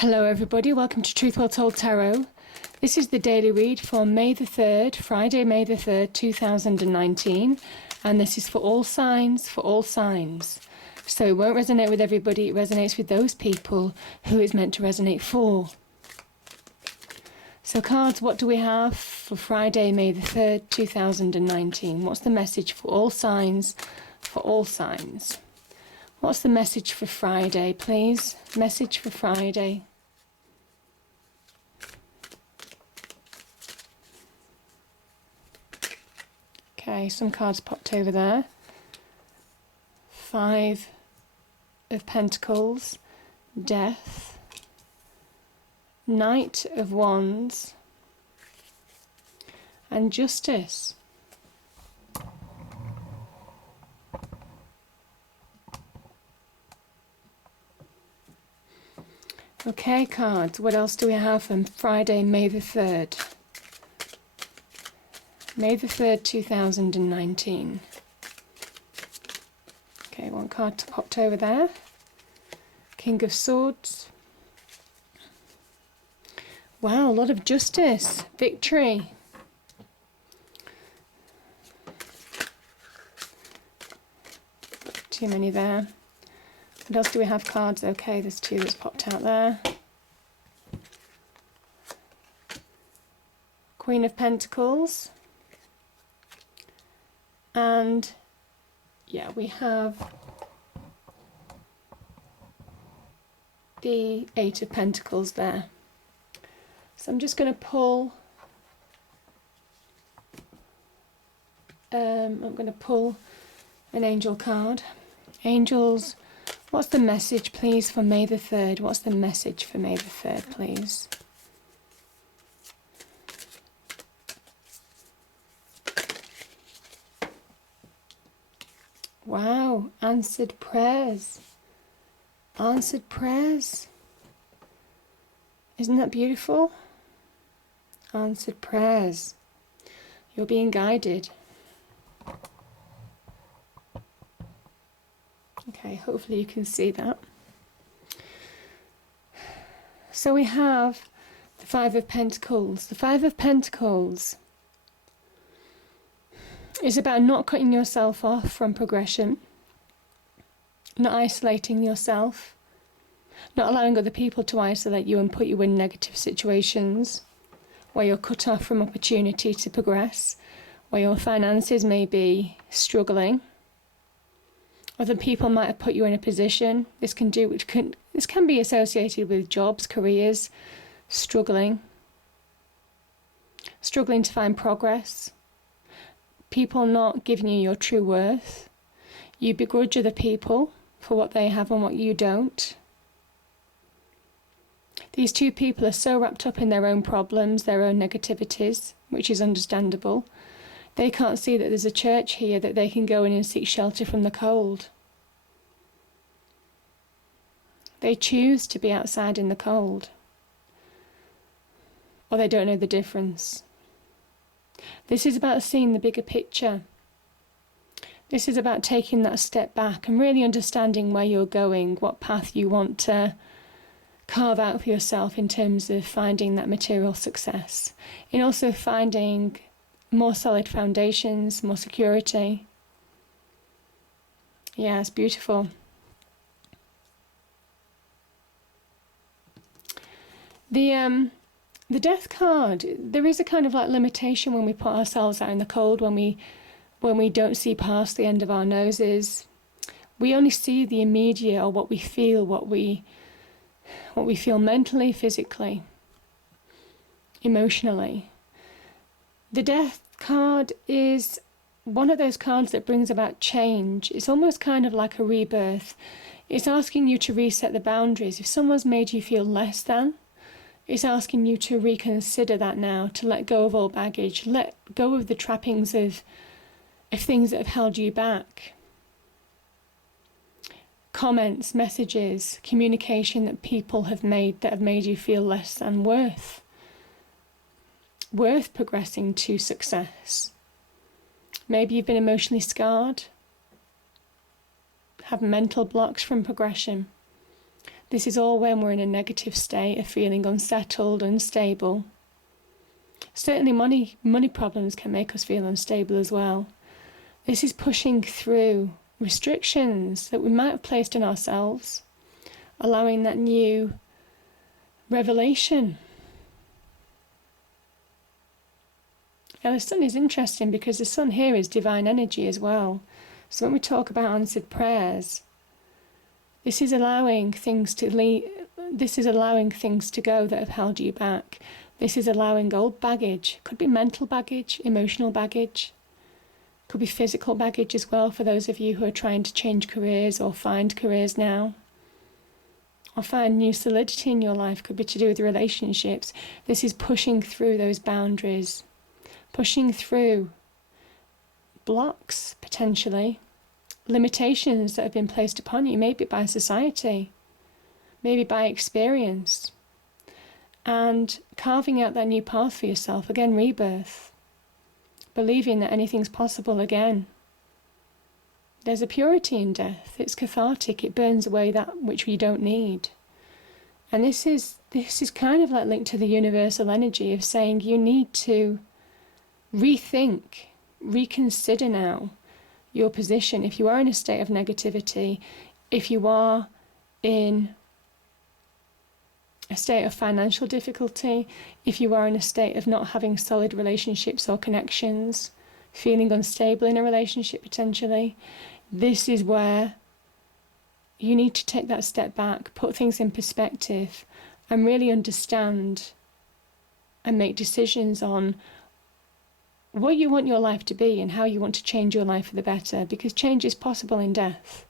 Hello everybody, welcome to Truth Well Told Tarot. This is the daily read for May the 3rd, Friday, May the 3rd, 2019. And this is for all signs, So it won't resonate with everybody, it resonates with those people who it's meant to resonate for. So cards, what do we have for Friday, May the 3rd, 2019? What's the message for all signs, What's the message for Friday, please? Message for Friday. Okay, some cards popped over there. 5 of Pentacles, Death, Knight of Wands, and Justice. Okay, cards, what else do we have from Friday, May the 3rd? May the 3rd, 2019. Okay, one card popped over there. King of Swords. Wow, a lot of justice, victory. Too many there. What else do we have cards? Okay, there's 2 that's popped out there. Queen of Pentacles. And yeah, we have the 8 of Pentacles there. So I'm just going to pull an angel card. Angels, what's the message, please, for May the 3rd? What's the message for May the 3rd, please? Wow, answered prayers. Answered prayers. Isn't that beautiful? Answered prayers. You're being guided. Okay, hopefully you can see that. So we have the 5 of Pentacles. The 5 of Pentacles is about not cutting yourself off from progression, not isolating yourself, not allowing other people to isolate you and put you in negative situations where you're cut off from opportunity to progress, where your finances may be struggling. Other people might have put you in a position. This can be associated with jobs, careers, struggling to find progress. People not giving you your true worth. You begrudge other people for what they have and what you don't. These 2 people are so wrapped up in their own problems, their own negativities, which is understandable. They can't see that there's a church here that they can go in and seek shelter from the cold. They choose to be outside in the cold. Or they don't know the difference. This is about seeing the bigger picture. This is about taking that step back and really understanding where you're going, what path you want to carve out for yourself in terms of finding that material success, and also finding more solid foundations, more security. Yeah, it's beautiful. The Death card, there is a kind of like limitation when we put ourselves out in the cold, when we don't see past the end of our noses. We only see the immediate, or what we feel, what we feel mentally, physically, emotionally. The Death card is one of those cards that brings about change. It's almost kind of like a rebirth. It's asking you to reset the boundaries. If someone's made you feel less than, it's asking you to reconsider that now, to let go of all baggage, let go of the trappings of things that have held you back. Comments, messages, communication that people have made that have made you feel less than worth progressing to success. Maybe you've been emotionally scarred, have mental blocks from progression. This is all when we're in a negative state of feeling unsettled, unstable. Certainly money problems can make us feel unstable as well. This is pushing through restrictions that we might have placed on ourselves, allowing that new revelation. Now the sun is interesting because the sun here is divine energy as well. So when we talk about answered prayers, this is allowing things to go that have held you back. This is allowing old baggage. Could be mental baggage, emotional baggage. Could be physical baggage as well for those of you who are trying to change careers or find careers now. Or find new solidity in your life. Could be to do with relationships. This is pushing through those boundaries. Pushing through blocks, potentially. Limitations that have been placed upon you, maybe by society, maybe by experience, and carving out that new path for yourself. Again, rebirth, believing that anything's possible again. There's a purity in death. It's cathartic. It burns away that which we don't need. And this is kind of like linked to the universal energy of saying you need to rethink, reconsider now your position. If you are in a state of negativity, if you are in a state of financial difficulty, if you are in a state of not having solid relationships or connections, feeling unstable in a relationship potentially, this is where you need to take that step back, put things in perspective, and really understand and make decisions on what you want your life to be and how you want to change your life for the better, because change is possible in death.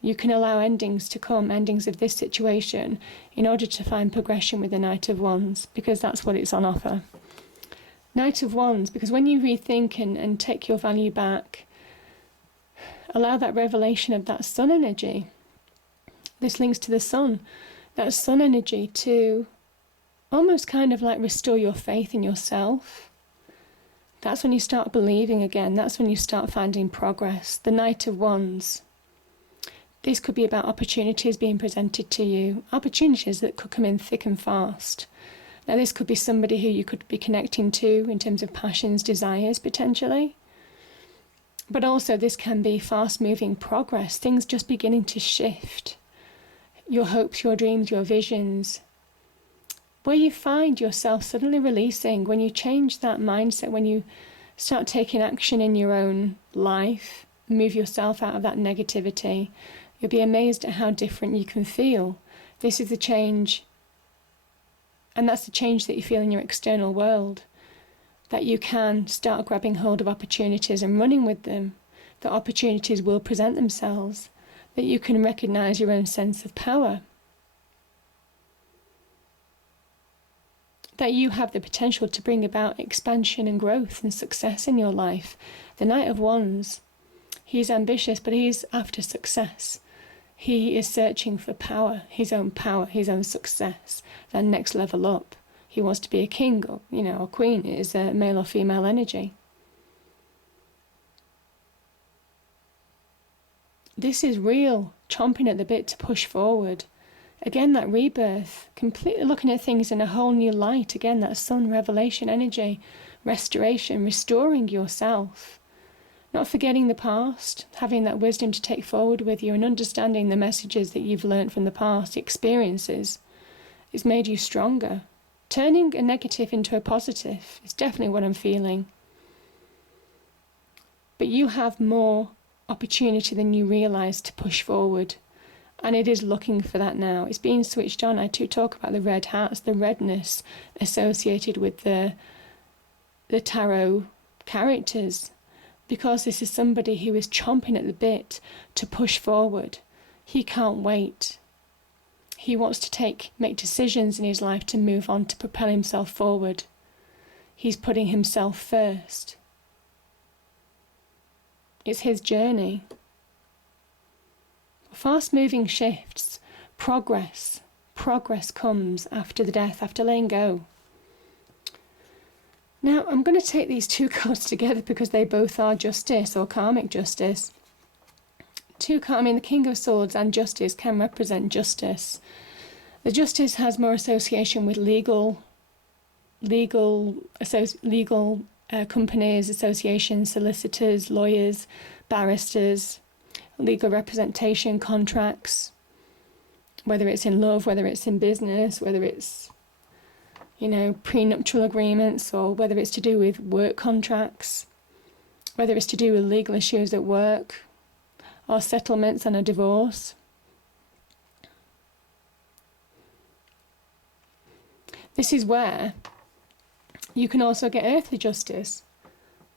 You can allow endings to come, endings of this situation, in order to find progression with the Knight of Wands, because that's what it's on offer. Knight of Wands, because when you rethink and take your value back, allow that revelation of that sun energy. This links to the sun, that sun energy to almost kind of like restore your faith in yourself. That's when you start believing again. That's when you start finding progress. The Knight of Wands. This could be about opportunities being presented to you. Opportunities that could come in thick and fast. Now this could be somebody who you could be connecting to in terms of passions, desires potentially. But also this can be fast-moving progress. Things just beginning to shift. Your hopes, your dreams, your visions. Where you find yourself suddenly releasing, when you change that mindset, when you start taking action in your own life, move yourself out of that negativity, you'll be amazed at how different you can feel. This is the change, and that's the change that you feel in your external world, that you can start grabbing hold of opportunities and running with them, that opportunities will present themselves, that you can recognize your own sense of power. That you have the potential to bring about expansion and growth and success in your life. The Knight of Wands, he's ambitious, but he's after success. He is searching for power, his own success, that next level up. He wants to be a king or, a queen. It is a male or female energy. This is real, chomping at the bit to push forward. Again, that rebirth, completely looking at things in a whole new light. Again, that sun revelation energy, restoration, restoring yourself. Not forgetting the past, having that wisdom to take forward with you and understanding the messages that you've learned from the past experiences. It's made you stronger. Turning a negative into a positive is definitely what I'm feeling. But you have more opportunity than you realise to push forward. And it is looking for that now. It's being switched on. I do talk about the red hats, the redness associated with the tarot characters, because this is somebody who is chomping at the bit to push forward. He can't wait. He wants to make decisions in his life to move on, to propel himself forward. He's putting himself first. It's his journey. Fast-moving shifts, progress comes after the death, after letting go. Now, I'm going to take these two cards together because they both are justice or karmic justice. The King of Swords and Justice can represent justice. The Justice has more association with legal companies, associations, solicitors, lawyers, barristers, legal representation, contracts, whether it's in love, whether it's in business, whether it's, prenuptial agreements, or whether it's to do with work contracts, whether it's to do with legal issues at work, or settlements and a divorce. This is where you can also get earthly justice,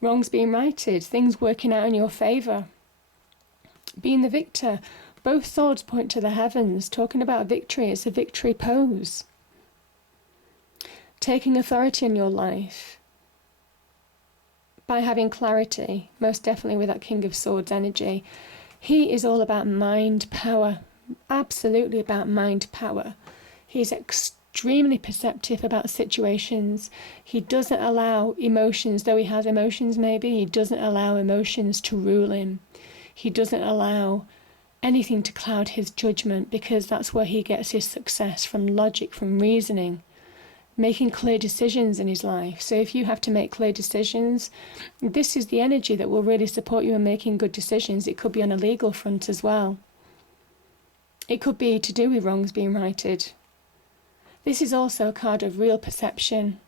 wrongs being righted, things working out in your favour, being the victor. Both swords point to the heavens, talking about victory. It's a victory pose. Taking authority in your life by having clarity, most definitely with that King of Swords energy. He is all about mind power, absolutely about mind power. He's extremely perceptive about situations. He doesn't allow emotions, though he has emotions maybe, he doesn't allow emotions to rule him. He doesn't allow anything to cloud his judgment, because that's where he gets his success, from logic, from reasoning, making clear decisions in his life. So if you have to make clear decisions, this is the energy that will really support you in making good decisions. It could be on a legal front as well. It could be to do with wrongs being righted. This is also a card of real perception.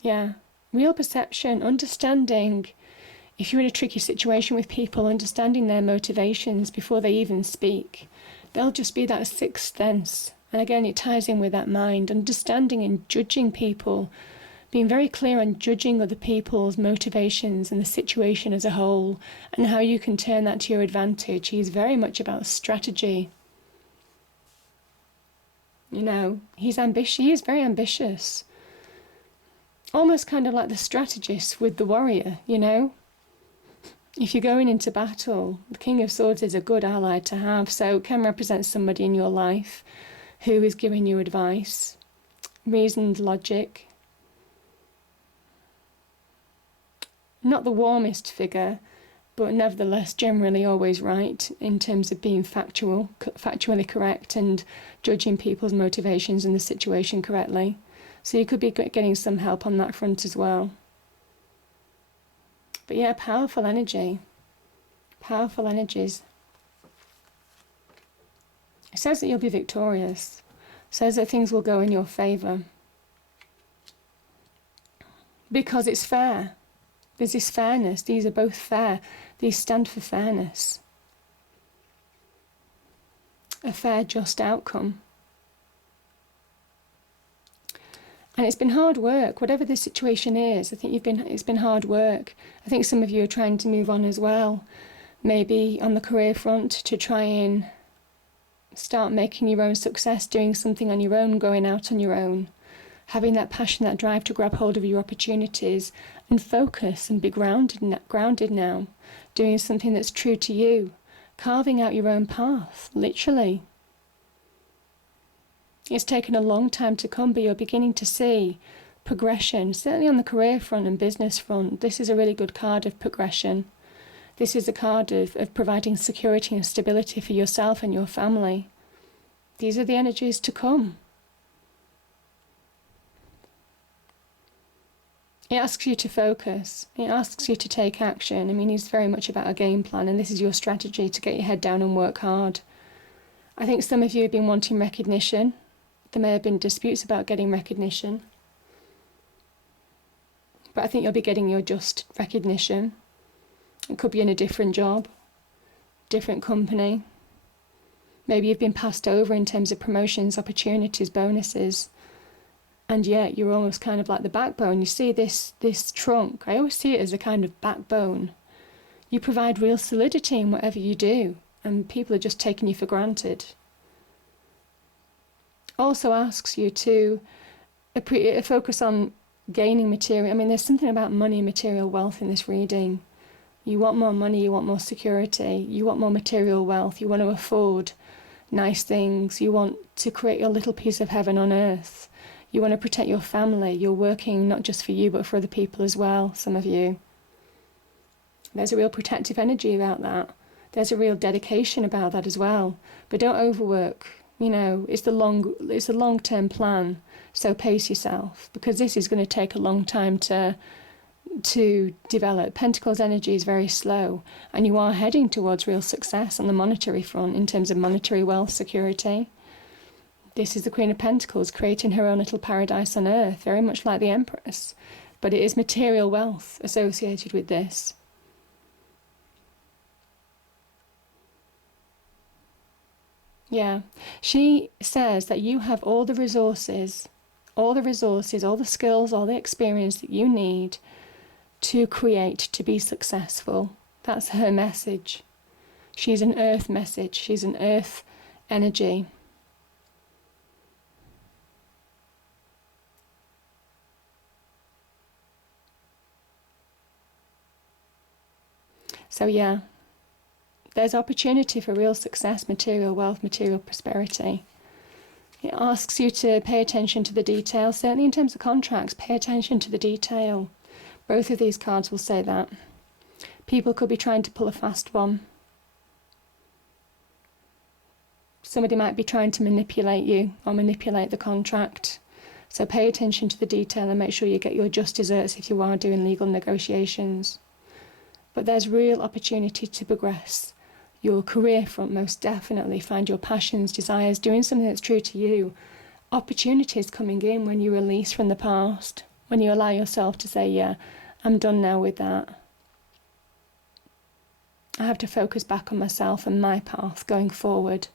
Yeah, real perception, understanding. If you're in a tricky situation with people, understanding their motivations before they even speak. They'll just be that sixth sense. And again, it ties in with that mind, understanding and judging people, being very clear on judging other people's motivations and the situation as a whole, and how you can turn that to your advantage. He's very much about strategy. He's ambitious. He is very ambitious. Almost kind of like the strategist with the warrior, If you're going into battle, the King of Swords is a good ally to have. So it can represent somebody in your life who is giving you advice, reasoned logic. Not the warmest figure, but nevertheless generally always right in terms of being factually correct and judging people's motivations and the situation correctly. So you could be getting some help on that front as well. But yeah, powerful energy. Powerful energies. It says that you'll be victorious. It says that things will go in your favour. Because it's fair. There's this fairness. These are both fair. These stand for fairness. A fair, just outcome. And it's been hard work, whatever the situation is. I think it's been hard work. I think some of you are trying to move on as well. Maybe on the career front, to try and start making your own success, doing something on your own, going out on your own. Having that passion, that drive to grab hold of your opportunities and focus and be grounded now. Doing something that's true to you. Carving out your own path, literally. It's taken a long time to come, but you're beginning to see progression, certainly on the career front and business front. This is a really good card of progression. This is a card of providing security and stability for yourself and your family. These are the energies to come. It asks you to focus. It asks you to take action. It's very much about a game plan, and this is your strategy to get your head down and work hard. I think some of you have been wanting recognition. There may have been disputes about getting recognition. But I think you'll be getting your just recognition. It could be in a different job, different company. Maybe you've been passed over in terms of promotions, opportunities, bonuses. And yet you're almost kind of like the backbone. You see this trunk. I always see it as a kind of backbone. You provide real solidity in whatever you do, and people are just taking you for granted. Also asks you to focus on gaining material. There's something about money and material wealth in this reading. You want more money, you want more security, you want more material wealth, you want to afford nice things, you want to create your little piece of heaven on earth. You want to protect your family. You're working not just for you, but for other people as well, some of you. There's a real protective energy about that. There's a real dedication about that as well. But don't overwork. You know, it's a long-term plan. So pace yourself, because this is going to take a long time to develop. Pentacles energy is very slow, and you are heading towards real success on the monetary front in terms of monetary wealth security. This is the Queen of Pentacles creating her own little paradise on earth, very much like the Empress, but it is material wealth associated with this. Yeah, she says that you have all the resources, all the skills, all the experience that you need to create, to be successful. That's her message. She's an earth message. She's an earth energy. So yeah, there's opportunity for real success, material wealth, material prosperity. It asks you to pay attention to the detail. Certainly in terms of contracts, pay attention to the detail. Both of these cards will say that. People could be trying to pull a fast one. Somebody might be trying to manipulate you or manipulate the contract. So pay attention to the detail and make sure you get your just desserts if you are doing legal negotiations. But there's real opportunity to progress your career front, most definitely. Find your passions, desires, doing something that's true to you. Opportunities coming in when you release from the past, when you allow yourself to say, yeah, I'm done now with that. I have to focus back on myself and my path going forward.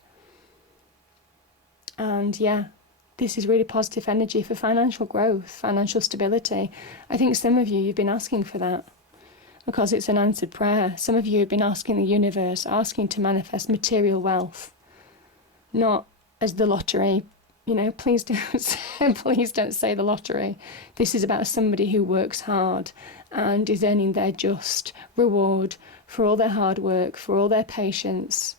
And yeah, this is really positive energy for financial growth, financial stability. I think some of you've been asking for that, because it's an answered prayer. Some of you have been asking the universe, asking to manifest material wealth, not as the lottery. You know, please don't say the lottery. This is about somebody who works hard and is earning their just reward for all their hard work, for all their patience.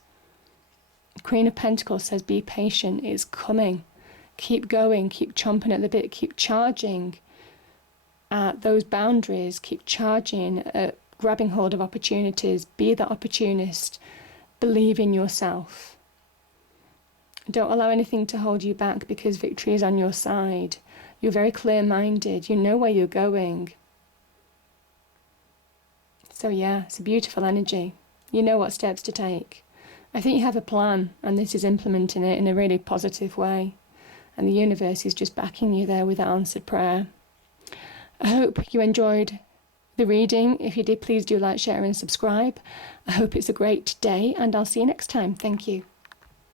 Queen of Pentacles says, be patient, it's coming. Keep going, keep chomping at the bit, keep charging at those boundaries, keep charging at grabbing hold of opportunities. Be that opportunist. Believe in yourself. Don't allow anything to hold you back, because victory is on your side. You're very clear-minded. You know where you're going. So yeah, it's a beautiful energy. You know what steps to take. I think you have a plan, and this is implementing it in a really positive way. And the universe is just backing you there with that answered prayer. I hope you enjoyed the reading. If you did, please do like, share and subscribe. I hope it's a great day, and I'll see you next time. Thank you.